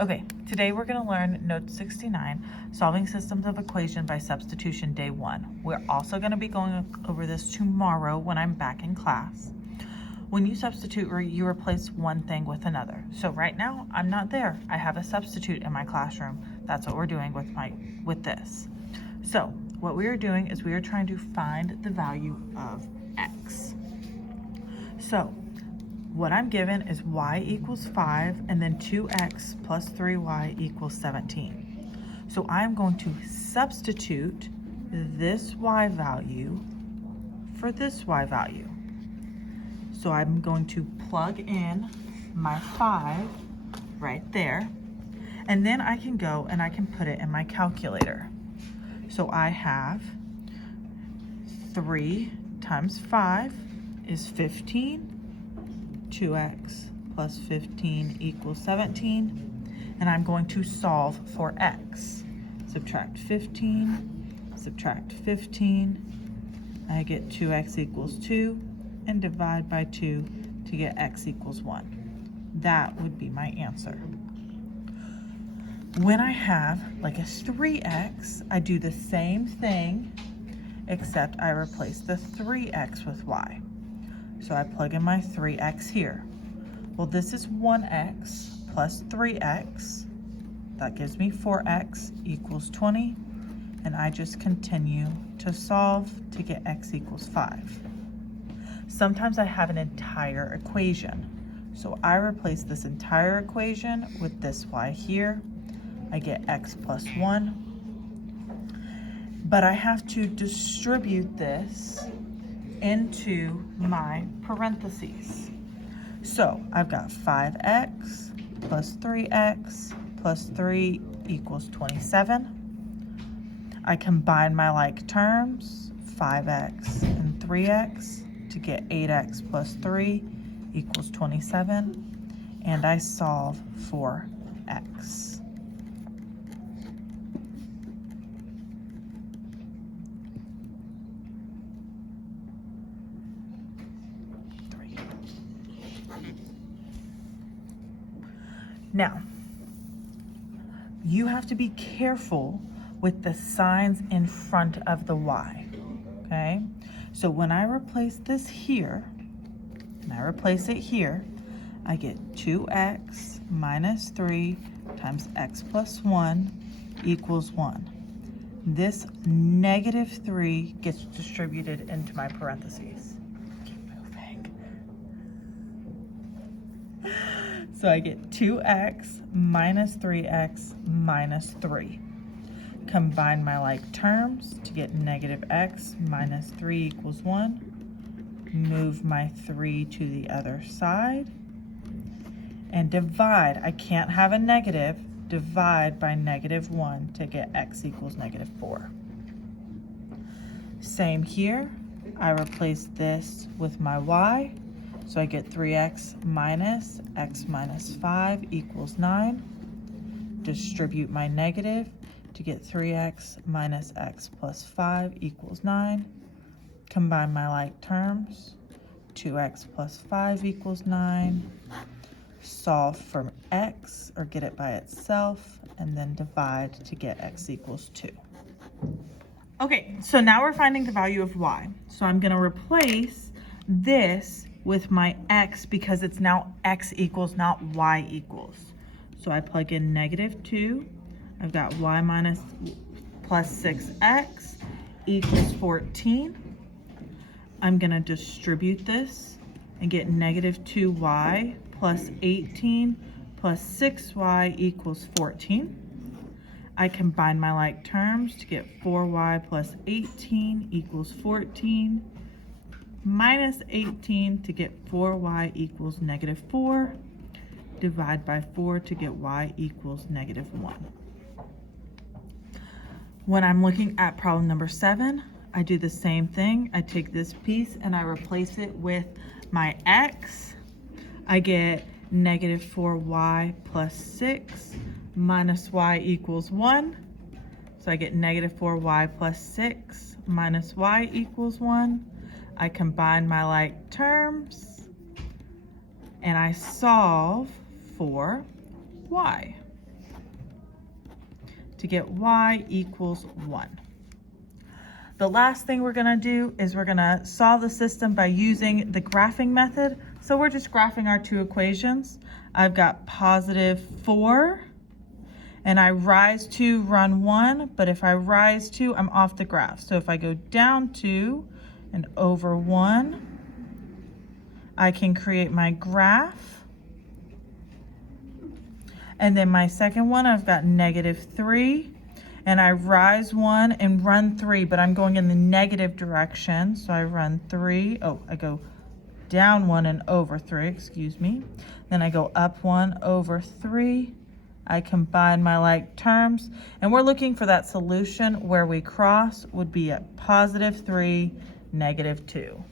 Okay, today we're going to learn Note 69, Solving Systems of Equation by Substitution, Day 1. We're also going to be going over this tomorrow when I'm back in class. When you substitute, you replace one thing with another. So right now, I'm not there. I have a substitute in my classroom. That's what we're doing with this. So what we are doing is we are trying to find the value of x. So what I'm given is y equals 5 and then 2x plus 3y equals 17. So I'm going to substitute this y value for this y value. So I'm going to plug in my 5 right there, and then I can go and I can put it in my calculator. So I have 3 times 5 is 15. 2x plus 15 equals 17, and I'm going to solve for x. Subtract 15, subtract 15, I get 2x equals 2, and divide by 2 to get x equals 1. That would be my answer. When I have like a 3x, I do the same thing, except I replace the 3x with y. So I plug in my 3x here. Well, this is 1x plus 3x. That gives me 4x equals 20. And I just continue to solve to get x equals 5. Sometimes I have an entire equation. So I replace this entire equation with this y here. I get x plus 1. But I have to distribute this into my parentheses. So I've got 5x plus 3x plus 3 equals 27. I combine my like terms, 5x and 3x, to get 8x plus 3 equals 27, and I solve for x. Now, you have to be careful with the signs in front of the y, okay? So when I replace this here, and I replace it here, I get 2x minus 3 times x plus 1 equals 1. This negative 3 gets distributed into my parentheses. So I get 2x minus 3x minus 3. Combine my like terms to get negative x minus 3 equals 1. Move my 3 to the other side. And divide. I can't have a negative. Divide by negative 1 to get x equals negative 4. Same here. I replace this with my y. So I get 3x minus x minus 5 equals 9. Distribute my negative to get 3x minus x plus 5 equals 9. Combine my like terms. 2x plus 5 equals 9. Solve for x, or get it by itself, and then divide to get x equals 2. Okay, so now we're finding the value of y. So I'm going to replace this with my x because it's now x equals, not y equals. So I plug in negative 2. I've got y minus plus 6x equals 14. I'm going to distribute this and get negative 2y plus 18 plus 6y equals 14. I combine my like terms to get 4y plus 18 equals 14. Minus 18 to get 4y equals negative 4. Divide by 4 to get y equals negative 1. When I'm looking at problem number 7, I do the same thing. I take this piece and I replace it with my x. I get negative 4y plus 6 minus y equals 1. So I get negative 4y plus 6 minus y equals 1. I combine my like terms and I solve for y. to get y equals 1. The last thing we're gonna do is we're gonna solve the system by using the graphing method. So we're just graphing our two equations. I've got positive 4, and I rise 2, run 1, but if I rise 2, I'm off the graph. So if I go down 2 and over 1, I can create my graph. And then my second one, I've got -3, and I rise 1 and run 3, but I'm going in the negative direction. So I run 3, I go down 1 and over 3, excuse me. Then I go up 1 over 3. I combine my like terms, and we're looking for that solution where we cross would be at +3, -2.